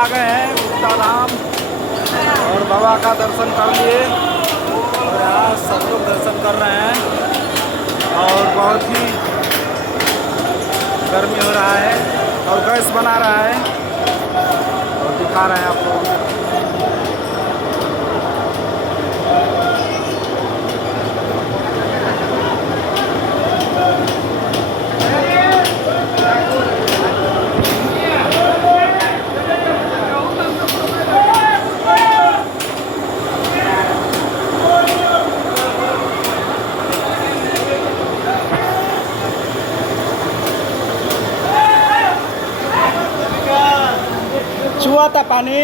आ गए हैं गुप्ता धाम और बाबा का दर्शन कर लिए और यहाँ सब लोग दर्शन कर रहे हैं और बहुत ही गर्मी हो रहा है और गैस बना रहा है और दिखा रहे हैं आप लोगों को। चुआ था पानी।